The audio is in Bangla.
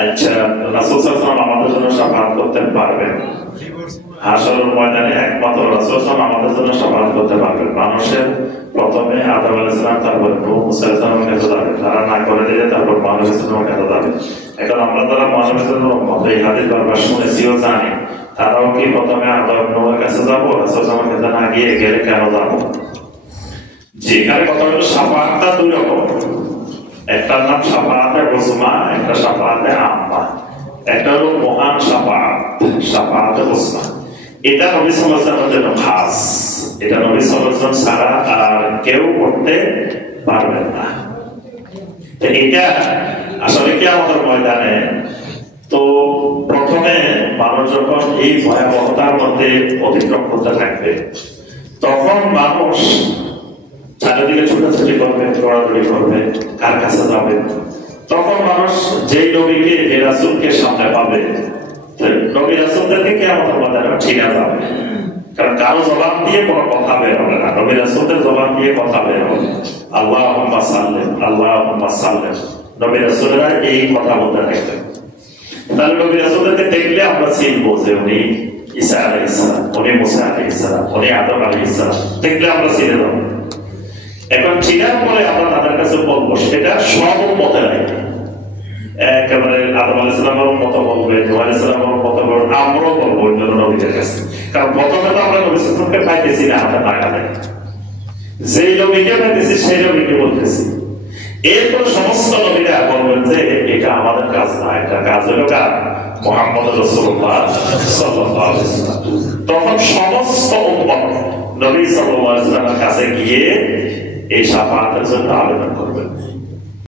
আচ্ছা, রাসূল সাল্লাল্লাহু আলাইহি ওয়াসাল্লাম আমাদের জন্য শাফাআত করতে পারবেন? হাশরের ময়দানে একমাত্র রাসূল সাল্লাল্লাহু আলাইহি ওয়াসাল্লাম আমাদের জন্য শাফাআত করতে পারবেন। মানুষের প্রথমে আদম আলাইহিস সালাম, তারপর নূহ, মুসা আলাইহিস সালামের কাছে যাবে, তারা না করে দিলে তারপর মুহাম্মদ সাল্লাল্লাহু আলাইহি ওয়াসাল্লামের কাছে যাবে। এখন আমরা যারা মুহাম্মদ সাল্লাল্লাহু আলাইহি ওয়াসাল্লামের এই হাদিস বারবার শুনেছিও জানি, তারাও কি প্রথমে আদম নূহের কাছে যাবো, রাসূল সাল্লাল্লাহু আলাইহি ওয়াসাল্লামের কাছে না গিয়ে গেলে কেন যাবো? যেখানে কথা হলো শাফাআতটা দুই রকম, একটার নাম শাফাআতে উযমা, একটা শাফাআতে আম্মা। একটা হলো মহান শাফাআত, শাফাআতে উযমা। এটা নবী সাল্লাল্লাহু আলাইহি ওয়াসাল্লামের জন্য খাস, এটা নবী সাল্লাল্লাহু আলাইহি ওয়াসাল্লাম ছাড়া আর কেউ করতে পারবেন না। তো এটা আসলে কি আমাদের ময়দানে তো প্রথমে মানুষ যখন এই ভয়াবহতার মধ্যে অতিক্রম করতে থাকবে, তখন মানুষ চারিদিকে ছোটাছুটি করবে, দৌড়াদৌড়ি করবে, কার কাছে যাবে? তখন মানুষ যেই নবীকে, যে রাসূলকে সামনে পাবে, নবী রাসূলদেরকে কিয়ামতের ময়দানে ঠিকা যাবে। কারণ কারো জবান দিয়ে কোনো কথা বের হবে না, নবী রাসূলদের জবান দিয়ে কথা বের হবে। আল্লাহুম্মা সাল্লিম, আল্লাহুম্মা সাল্লিম, নবী রাসূলরা এই কথা বলতে থাকবে। তাহলে নবী রাসূলদেরকে দেখলে আমরা চিনবো যে উনি ঈসা আলাইহিস সালাম, উনি মুসা আলাইহিস সালাম, উনি আদম আলাইহিস সালাম, দেখলে আমরা চিনে যাব। এখন চিনার পরে আমরা তাদের কাছে বলবো, সেটা সব উম্মতের আইডি। একেবারে আদম আলাইহিস সালামের মতো বলবে, নূহ আলাইহিস সালামের মতো বলবে, আমরাও বলবো অন্যান্য নবীদের কাছে। কারণ প্রথমে তো আমরা নবী সাল্লাল্লাহু পাইতেছি না, আমরা টাকাতে যেই নবীকে পাইতেছি সেই নবীকে বলতেছি। এরপর সমস্ত নবীরা বলবেন যে এটা আমাদের কাজ না, এটা কাজ হলো কার? মুহাম্মদ রাসূলুল্লাহ সাল্লাল্লাহু আলাইহি ওয়াসাল্লাম। তখন সমস্ত উম্মত নবী সাল্লাল্লাহু আলাইহি ওয়াসাল্লামের কাছে গিয়ে এই শাফাআতের জন্য আবেদন করবেন।